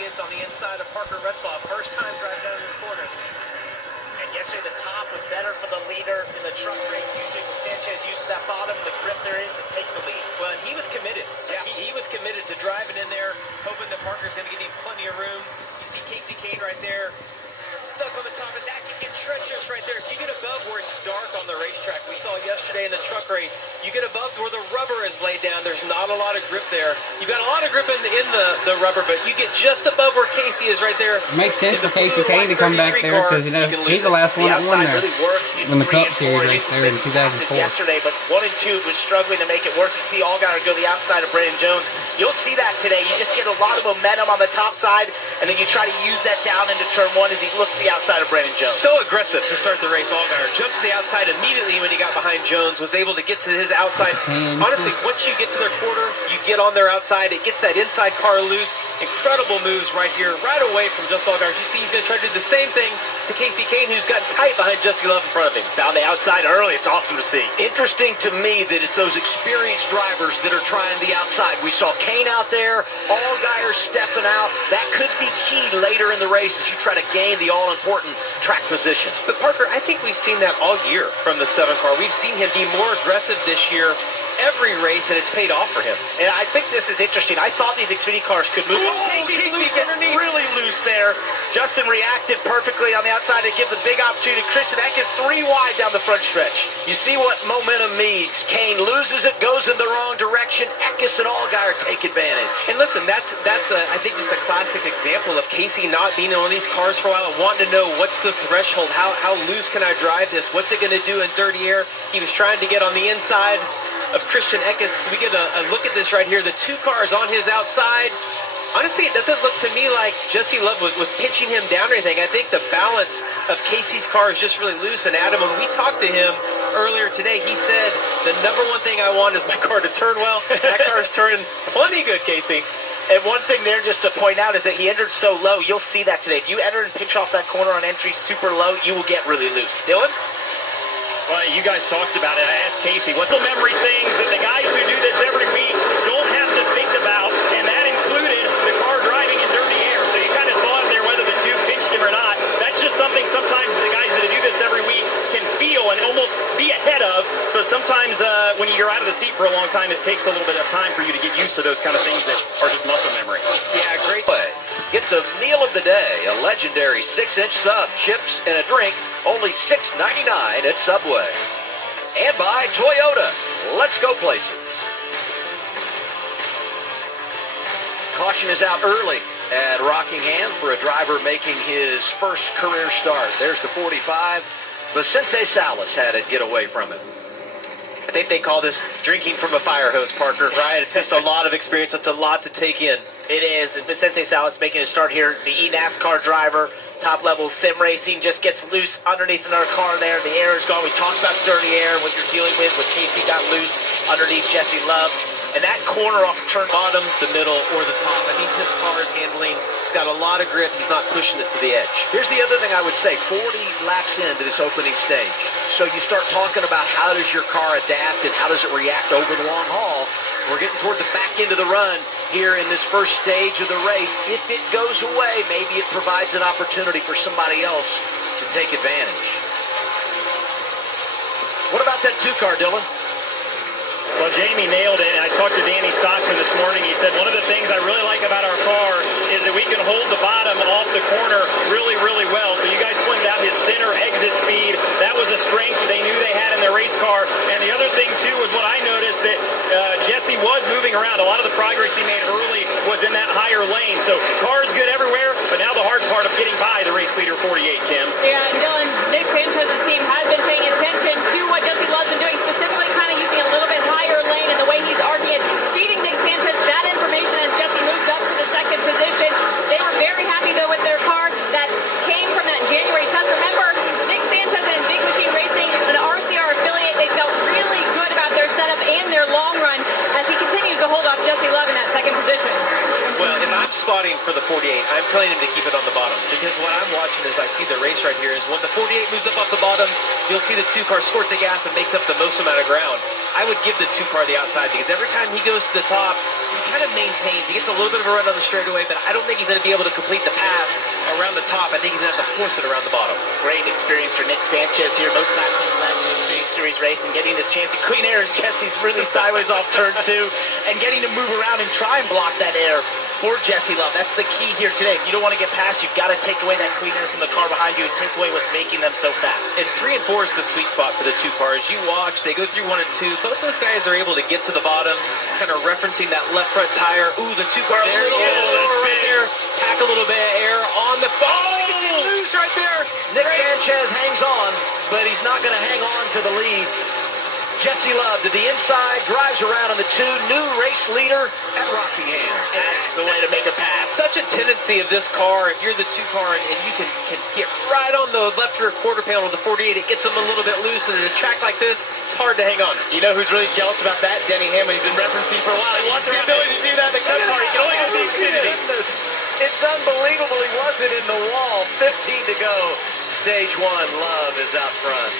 gets on the inside of Parker Retzlaff. First time driving down this corner. And yesterday the top was better for the leader in the truck race. Usually when Sanchez uses that bottom, the grip there is to take the lead. Well, and he was committed. Yeah. He was committed to driving in there, hoping that Parker's going to give him plenty of room. You see Casey Kane right there, stuck on the top, and that can get treacherous right there. If you get above where it's dark on the racetrack, we saw yesterday in the truck race, you get above where the rubber is laid down, there's not a lot of grip there. You've got a lot of grip in the rubber, but you get just above where Casey is right there. It makes sense for Casey Kane to come back there because, you know, he's the last one that won there. Really works when the Cup Series race there in 2004. Yesterday, but 1 and 2 was struggling to make it work. To see Allgaier go the outside of Brandon Jones, you'll see that today. You just get a lot of momentum on the top side, and then you try to use that down into turn 1 as he looks the outside of Brandon Jones. So aggressive to start the race. Allgaier jumped to the outside immediately when he got behind Jones, was able to get to his outside. Honestly, once you get to their quarter, you get on their outside, it gets that inside car loose. Incredible moves right here, right away from Justin Allgaier. You see he's going to try to do the same thing to Casey Kane, who's gotten tight behind Jesse Love in front of him. He's found the outside early. It's awesome to see. Interesting to me that it's those experienced drivers that are trying the outside. We saw Kane out there, Allgaier stepping out. That could be key later in the race as you try to gain the all-important track position. But Parker, I think we've seen that all year from the 7 car. We've seen him be more aggressive this year every race, and it's paid off for him. And I think this is interesting. I thought these Xfinity cars could move. Casey gets really loose there. Justin reacted perfectly on the outside. It gives a big opportunity. Christian Eckes 3 wide down the front stretch. You see what momentum means. Kane loses it, goes in the wrong direction. Eckes and Allgaier take advantage. And listen, that's I think just a classic example of Casey not being in one of these cars for a while and wanting to know what's the threshold, how loose can I drive this, what's it going to do in dirty air. He was trying to get on the inside of Christian Eckes. We get a look at this right here. The 2 cars on his outside. Honestly, it doesn't look to me like Jesse Love was pinching him down or anything. I think the balance of Casey's car is just really loose. And Adam, when we talked to him earlier today, he said, the number one thing I want is my car to turn well. That car is turning plenty good, Casey. And one thing there just to point out is that he entered so low. You'll see that today. If you enter and pinch off that corner on entry super low, you will get really loose. Dylan? Well, you guys talked about it. I asked Casey, what's the memory things that the guys who do this every week don't have to think about, and that included the car driving in dirty air. So you kind of saw it there whether the 2 pinched him or not. That's just something sometimes the guys that do this every week can feel and almost be ahead of. So sometimes when you're out of the seat for a long time, it takes a little bit of time for you to get used to those kind of things that are just muscle memory. Yeah, great. Get the meal of the day, a legendary 6-inch sub, chips, and a drink, only $6.99 at Subway. And by Toyota, let's go places. Caution is out early at Rockingham for a driver making his first career start. There's the 45. Vicente Salas had it get away from him. I think they call this drinking from a fire hose, Parker, right? It's just a lot of experience. It's a lot to take in. It is. And Vicente Salas making a start here. The eNASCAR driver, top-level sim racing, just gets loose underneath another car there. The air is gone. We talked about dirty air, what you're dealing with. When Casey got loose underneath Jesse Love. And that corner off turn bottom, the middle, or the top, that means his car is handling. It's got a lot of grip. He's not pushing it to the edge. Here's the other thing I would say. 40 laps into this opening stage. So you start talking about how does your car adapt and how does it react over the long haul. We're getting toward the back end of the run here in this first stage of the race. If it goes away, maybe it provides an opportunity for somebody else to take advantage. What about that 2 car, Dylan? Well, Jamie nailed it, and I talked to Danny Stockman this morning. He said one of the things I really like about our car is that we can hold the bottom off the corner really, really well. So you guys pointed out his center exit speed. That was a strength they knew they had in their race car. And the other thing, too, was what I noticed that Jesse was moving around. A lot of the progress he made early was in that higher lane. So car is good everywhere, but now the hard part of getting by the race leader 48, Kim. Yeah, and Dylan, Nick Sanchez's team has been paying attention to what Jesse Love's been doing, specifically kind of using a little bit higher lane and the way he's arguing, feeding Nick Sanchez that information as Jesse moved up to the 2nd position. They were very happy, though, with their car that came from that January test. Remember, Nick Sanchez and Big Machine Racing, an RCR affiliate, they felt really good about their setup and their long run as he continues to hold off Jesse Love in that 2nd position. Well, if I'm spotting for the 48, I'm telling him to keep it on the bottom, because what I'm watching as I see the race right here is when the 48 moves up off the bottom, you'll see the 2 car squirt the gas and makes up the most amount of ground. I would give the 2 car the outside, because every time he goes to the top, he kind of maintains. He gets a little bit of a run on the straightaway, but I don't think he's going to be able to complete the pass around the top. I think he's going to have to force it around the bottom. Great experience for Nick Sanchez here. Most laps in the Xfinity Series race and getting his chance in clean air as Jesse's really sideways off turn 2 and getting to move around and try and block that air for Jesse Love. That's the key here today. If you don't want to get past, you've got to take away that clean air from the car behind you and take away what's making them so fast. And 3 and 4 is the sweet spot for the 2 cars. You watch, they go through 1 and 2. Both those guys are able to get to the bottom, kind of referencing that left front tire. Ooh, the 2 car there. That's right there. Pack a little bit of air on the phone. He gets it loose right there. Nick Sanchez hangs on, but he's not going to hang on to the lead. Jesse Love to the inside, drives around on the 2, new race leader at Rockingham. That's the way to make a pass. Such a tendency of this car, if you're the 2 car and you can get right on the left rear quarter panel of the 48, it gets them a little bit loose, and in a track like this, it's hard to hang on. You know who's really jealous about that? Denny Hamlin. He's been referencing for a while. He wants the ability to do that in the Cup car. He can only do the Xfinity. It's unbelievable he wasn't in the wall. 15 to go. Stage 1, Love is out front.